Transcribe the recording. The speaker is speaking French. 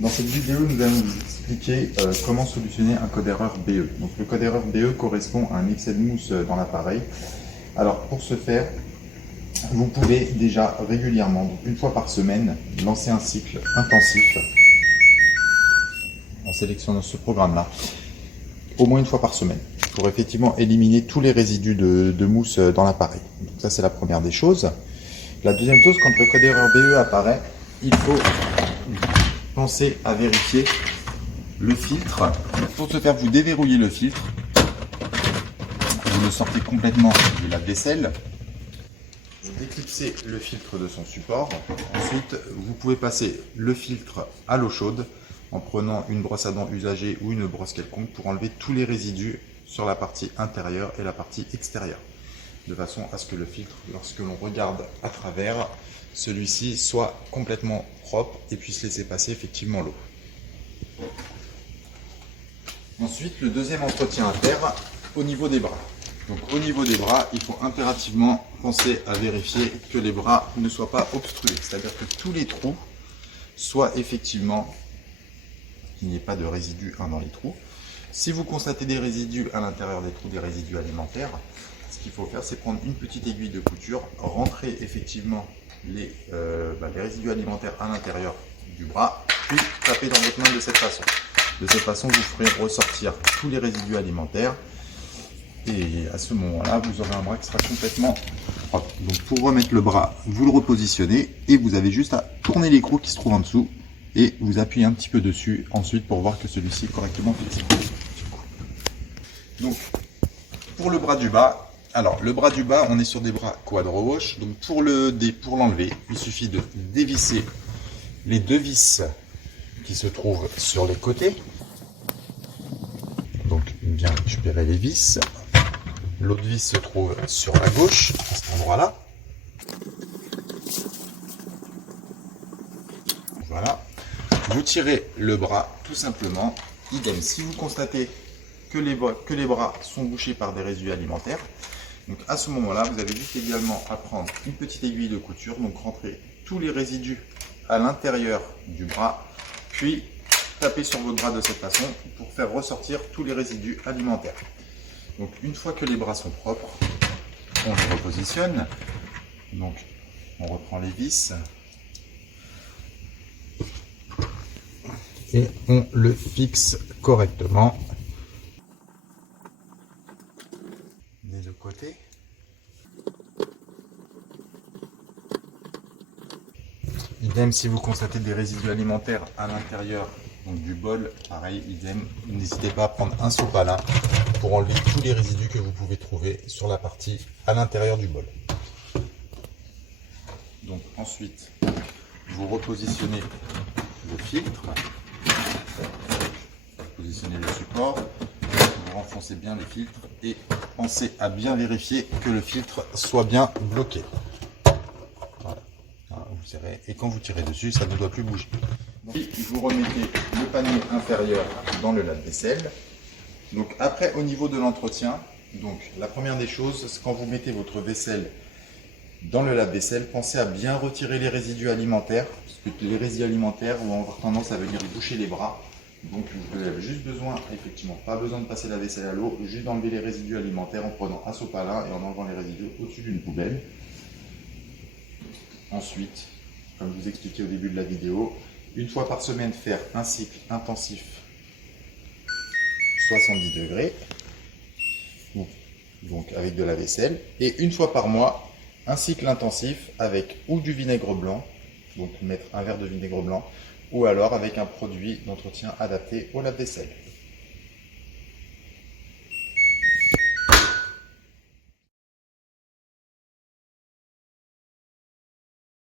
Dans cette vidéo, nous allons vous expliquer comment solutionner un code erreur BE. Donc, le code erreur BE correspond à un excès de mousse dans l'appareil. Alors, pour ce faire, vous pouvez déjà régulièrement, donc une fois par semaine, lancer un cycle intensif en sélectionnant ce programme-là, au moins une fois par semaine, pour effectivement éliminer tous les résidus de mousse dans l'appareil. Donc ça, c'est la première des choses. La deuxième chose, quand le code erreur BE apparaît, il faut penser à vérifier le filtre. Pour ce faire, vous déverrouillez le filtre, vous le sortez complètement du lave-vaisselle, vous déclipsez le filtre de son support. Ensuite, vous pouvez passer le filtre à l'eau chaude en prenant une brosse à dents usagée ou une brosse quelconque pour enlever tous les résidus sur la partie intérieure et la partie extérieure, de façon à ce que le filtre, lorsque l'on regarde à travers, celui-ci soit complètement propre et puisse laisser passer effectivement l'eau. Ensuite, le deuxième entretien à faire au niveau des bras. Donc au niveau des bras, il faut impérativement penser à vérifier que les bras ne soient pas obstrués, c'est-à-dire que tous les trous soient effectivement, qu'il n'y ait pas de résidus dans les trous. Si vous constatez des résidus à l'intérieur des trous, des résidus alimentaires, ce qu'il faut faire, c'est prendre une petite aiguille de couture, rentrer effectivement les résidus alimentaires à l'intérieur du bras, puis taper dans votre main de cette façon. De cette façon, vous ferez ressortir tous les résidus alimentaires et à ce moment-là, vous aurez un bras qui sera complètement propre. Donc pour remettre le bras, vous le repositionnez et vous avez juste à tourner l'écrou qui se trouve en dessous et vous appuyez un petit peu dessus ensuite pour voir que celui-ci est correctement fixé. Donc pour le bras du bas, alors le bras du bas, on est sur des bras quadro wash. Donc pour l'enlever, il suffit de dévisser les deux vis qui se trouvent sur les côtés. Donc bien récupérer les vis. L'autre vis se trouve sur la gauche, à cet endroit-là. Voilà. Vous tirez le bras tout simplement. Idem. Si vous constatez que les bras sont bouchés par des résidus alimentaires, donc à ce moment-là, vous avez juste également à prendre une petite aiguille de couture, donc rentrer tous les résidus à l'intérieur du bras, puis taper sur votre bras de cette façon pour faire ressortir tous les résidus alimentaires. Donc une fois que les bras sont propres, on les repositionne. Donc on reprend les vis et on le fixe correctement des deux côtés. Idem si vous constatez des résidus alimentaires à l'intérieur du bol, pareil, idem, n'hésitez pas à prendre un sopalin pour enlever tous les résidus que vous pouvez trouver sur la partie à l'intérieur du bol. Donc ensuite, vous repositionnez le filtre, vous positionnez le support, vous renfoncez bien les filtres et pensez à bien vérifier que le filtre soit bien bloqué. Voilà. Vous serrez, et quand vous tirez dessus, ça ne doit plus bouger. Puis vous remettez le panier inférieur dans le lave-vaisselle. Donc après, au niveau de l'entretien, donc la première des choses, c'est quand vous mettez votre vaisselle dans le lave-vaisselle, pensez à bien retirer les résidus alimentaires, parce que les résidus alimentaires vont avoir tendance à venir boucher les bras. Donc vous avez juste besoin, effectivement, pas besoin de passer la vaisselle à l'eau, juste d'enlever les résidus alimentaires en prenant un sopalin et en enlevant les résidus au-dessus d'une poubelle. Ensuite, comme je vous expliquais au début de la vidéo, une fois par semaine, faire un cycle intensif 70 degrés, donc avec de la vaisselle, et une fois par mois, un cycle intensif avec ou du vinaigre blanc, donc mettre un verre de vinaigre blanc, ou alors avec un produit d'entretien adapté au lave-vaisselle.